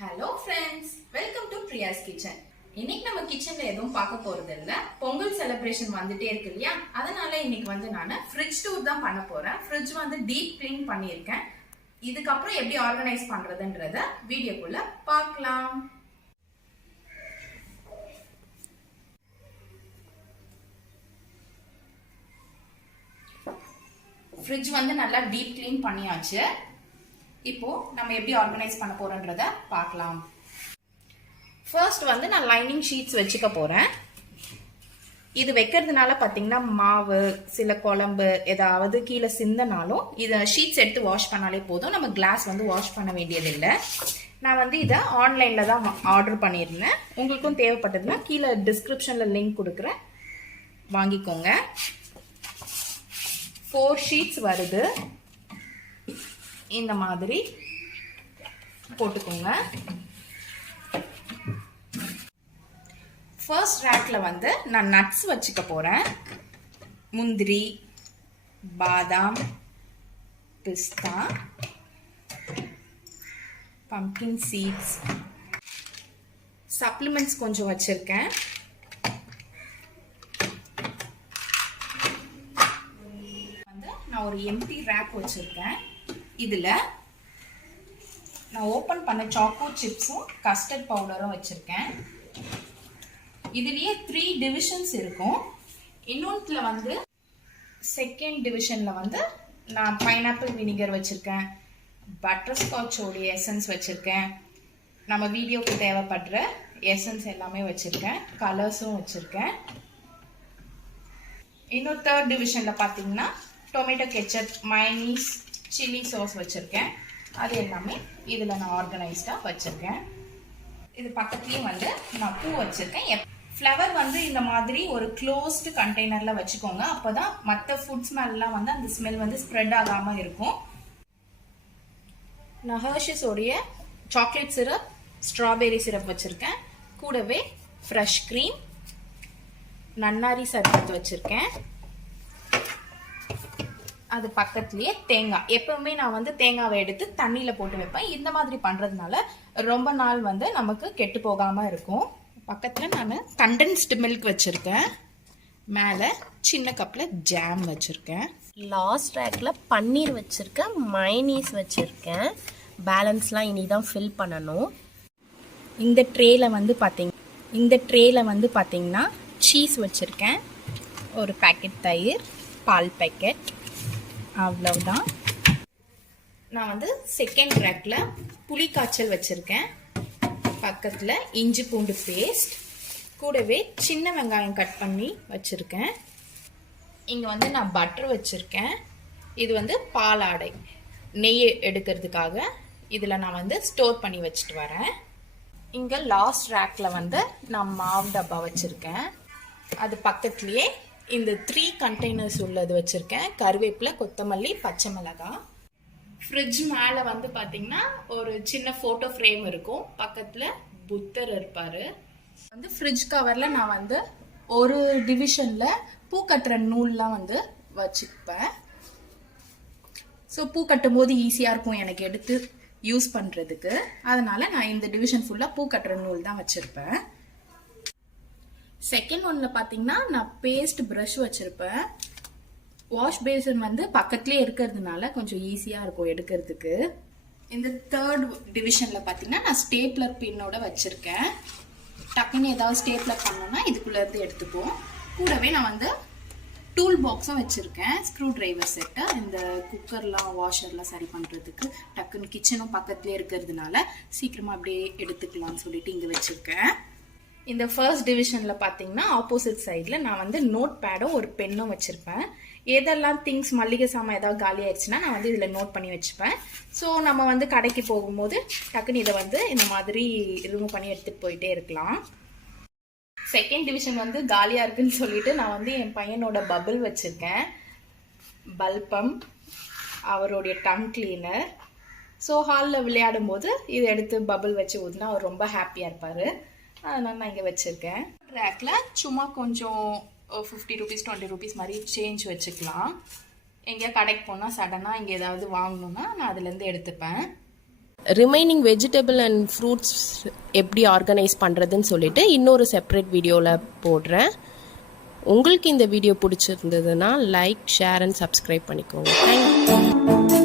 Hello friends, welcome to PRIYA'S kitchen. இன்னைக்கு நம்ம கிச்சன்ல எதுவும் பார்க்க போறது இல்ல. பொங்கல் செலிப்ரேஷன் வந்துட்டே இருக்கு இல்லையா? அதனால இன்னைக்கு வந்து நான் ஃப்ரிட்ஜ் டூர் தான் பண்ண போறேன். ஃப்ரிட்ஜ் வந்து டீப் க்ளீன் பண்ணியிருக்கேன். இதுக்கு அப்புறம் எப்படி ஆர்கனைஸ் பண்றதுன்றத வீடியோக்குள்ள பார்க்கலாம். ஃப்ரிட்ஜ் வந்து நல்லா டீப் க்ளீன் பண்ணியாச்சு. இப்போ நம்ம எப்படி ஆர்கனைஸ் பண்ண போறோம்ன்றத பார்க்கலாம். ஃபர்ஸ்ட் வந்து நான் லைனிங் ஷீட்ஸ் வச்சுக்க போறேன். இது வைக்கிறதுனால பாத்தீங்கன்னா மாவு சில குழம்பு ஏதாவது கீழே சிந்தனாலும் இதை ஷீட்ஸ் எடுத்து வாஷ் பண்ணாலே போதும். நம்ம கிளாஸ் வந்து வாஷ் பண்ண வேண்டியதில்லை. நான் வந்து இதை ஆன்லைன்ல தான் ஆர்டர் பண்ணியிருந்தேன். உங்களுக்கும் தேவைப்பட்டதுன்னா கீழே டிஸ்கிரிப்ஷன்ல லிங்க் கொடுக்குறேன், வாங்கிக்கோங்க. 4 ஷீட்ஸ் வருது. இந்த மாதிரி போட்டுக்கோங்க. ஃபர்ஸ்ட் ரேக்ல வந்து நான் நட்ஸ் வச்சுக்க போறேன். முந்திரி, பாதாம், பிஸ்தா, பம்ப்கின் சீட்ஸ், சப்ளிமெண்ட்ஸ் கொஞ்சம் வச்சிருக்கேன். வந்து நான் ஒரு எம்டி ரேக் வச்சிருக்கேன். இதுல நான் ஓபன் பண்ண சாக்கோ சிப்ஸும் கஸ்டர்ட் பவுடரும் வச்சிருக்கேன். இதுலயே 3 டிவிஷன்ஸ் இருக்கும். இன்னொன்றுல வந்து செகண்ட் டிவிஷன்ல வந்து நான் பைனாப்பிள் வினிகர் வச்சிருக்கேன், பட்டர் ஸ்காட்ச் உடைய எசன்ஸ் வச்சிருக்கேன், நம்ம வீடியோக்கு தேவைப்படுற எசன்ஸ் எல்லாமே வச்சிருக்கேன், கலர்ஸும் வச்சிருக்கேன். இன்னொரு தேர்ட் டிவிஷன்ல பாத்தீங்கன்னா tomato ketchup, mayonnaise, chilli sauce வச்சிருக்கேன். அது எல்லாமே இதுல நான் ஆர்கனைஸ்டா வச்சிருக்கேன். இது பக்கத்துலயே வந்து நான் பூ வச்சிருக்கேன். ஃப்ளவர் வந்து இந்த மாதிரி ஒரு க்ளோஸ்டு கண்டெய்னர்ல வச்சுக்கோங்க. அப்பதான் மற்ற ஃபுட் ஸ்மெல்லாம் வந்து அந்த ஸ்மெல் வந்து ஸ்ப்ரெட் ஆகாம இருக்கும். நான் ஹெர்ஷஸ் உடைய சாக்லேட் சிரப், ஸ்ட்ராபெரி சிரப் வச்சிருக்கேன். கூடவே ஃப்ரெஷ் கிரீம், நன்னாரி சர்பத் வச்சிருக்கேன். அது பக்கத்துலயே தேங்காய். எப்பவுமே நான் வந்து தேங்காவை எடுத்து தண்ணியில போட்டு வைப்பேன். இந்த மாதிரி பண்றதுனால ரொம்ப நாள் வந்து நமக்கு கெட்டு போகாம இருக்கும். பக்கத்துல நான் கண்டென்ஸ்டு மில்க் வச்சிருக்கேன். மேல சின்ன கப்ல ஜாம் வச்சிருக்கேன். லாஸ்ட் ரேக்ல பன்னீர் வச்சிருக்கேன், மயோனீஸ் வச்சிருக்கேன். பேலன்ஸ்லாம் இனிதான் ஃபில் பண்ணணும். இந்த ட்ரேல வந்து பாத்தீங்கன்னா சீஸ் வச்சிருக்கேன், ஒரு பேக்கெட் தயிர், பால் பேக்கெட், அவ்வளவுதான். நான் வந்து செகண்ட் ரேக்ல புளி காய்ச்சல் வச்சிருக்கேன். பக்கத்துல இஞ்சி பூண்டு பேஸ்ட், கூடவே சின்ன வெங்காயம் கட் பண்ணி வச்சிருக்கேன். இங்க வந்து நான் பட்டர் வச்சிருக்கேன். இது வந்து பாலாடை நெய் எடுக்கிறதுக்காக இதுல நான் வந்து ஸ்டோர் பண்ணி வச்சுட்டு வரேன். இங்க லாஸ்ட் ரேக்ல வந்து நான் மாவு டப்பா வச்சிருக்கேன். அது பக்கத்துலயே இந்த 3 கண்டெய்னர்ஸ் உள்ளது வச்சிருக்கேன். கருவேப்பிலை, கொத்தமல்லி, பச்சை மிளகாய். ஃப்ரிட்ஜ் மேல வந்து பாத்தீங்கன்னா ஒரு சின்ன போட்டோ ஃப்ரேம் இருக்கும். பக்கத்துல புத்தர் இருப்பாரு. வந்து ஃப்ரிட்ஜ் கவர்ல நான் வந்து ஒரு டிவிஷன்ல பூ கட்டுற நூல்லாம் வந்து வச்சுப்பேன். ஸோ பூ கட்டும் போது ஈஸியா இருக்கும் எனக்கு எடுத்து யூஸ் பண்றதுக்கு. அதனால நான் இந்த டிவிஷன் ஃபுல்லா பூ கட்டுற நூல் தான் வச்சிருப்பேன். செகண்ட் ஒன்ல பாத்தீங்கன்னா நான் பேஸ்ட் பிரஷ் வச்சிருப்பேன். வாஷ் பேசன் வந்து பக்கத்துலயே இருக்கிறதுனால கொஞ்சம் ஈஸியா இருக்கும் எடுக்கிறதுக்கு. இந்த தேர்ட் டிவிஷன்ல பாத்தீங்கன்னா நான் ஸ்டேப்லர் பின்னோட வச்சிருக்கேன். டக்குன்னு ஏதாவது ஸ்டேப்லர் பண்ணோம்னா இதுக்குள்ள இருந்து எடுத்துப்போம். கூடவே நான் வந்து டூல் பாக்ஸும் வச்சிருக்கேன், ஸ்க்ரூ டிரைவர் செட்டு. இந்த குக்கர்லாம் வாஷர்லாம் சரி பண்றதுக்கு டக்குன்னு கிச்சனும் பக்கத்துலயே இருக்கிறதுனால சீக்கிரமா அப்படியே எடுத்துக்கலாம்னு சொல்லிட்டு இங்க வச்சிருக்கேன். இந்த ஃபர்ஸ்ட் டிவிஷன்ல பாத்தீங்கன்னா ஆப்போசிட் சைட்ல நான் வந்து நோட் பேடும் ஒரு பென்னும் வச்சிருப்பேன். எதெல்லாம் திங்ஸ் மல்லிகை சாமான் ஏதாவது காலி ஆயிடுச்சுன்னா நான் வந்து இதுல நோட் பண்ணி வச்சுப்பேன். ஸோ நம்ம வந்து கடைக்கு போகும்போது டக்குன்னு இதை வந்து இந்த மாதிரி ரிமூவ் பண்ணி எடுத்துட்டு போயிட்டே இருக்கலாம். செகண்ட் டிவிஷன் வந்து காலியா இருக்குன்னு சொல்லிட்டு நான் வந்து என் பையனோட பபிள் வச்சிருக்கேன், பல்பம், அவருடைய டங் கிளீனர். ஸோ ஹாலில் விளையாடும் போது இதை எடுத்து பபிள் வச்சு ஊதுனா அவர் ரொம்ப ஹாப்பியா இருப்பாரு. அதனால நான் இங்கே வச்சிருக்கேன். ரேக்ல சும்மா கொஞ்சம் 50 rupees 20 rupees மாதிரி சேஞ்ச் வச்சுக்கலாம். எங்கேயா கடைக்கு போனால் சடனாக இங்கே ஏதாவது வாங்கணும்னா நான் அதுலேருந்து எடுத்துப்பேன். ரிமைனிங் வெஜிடபிள் அண்ட் ஃப்ரூட்ஸ் எப்படி ஆர்கனைஸ் பண்ணுறதுன்னு சொல்லிட்டு இன்னொரு செப்பரேட் வீடியோவில் போடுறேன். உங்களுக்கு இந்த வீடியோ பிடிச்சிருந்ததுன்னா லைக், ஷேர் அண்ட் சப்ஸ்கிரைப் பண்ணிக்கோங்க. தேங்க்யூ.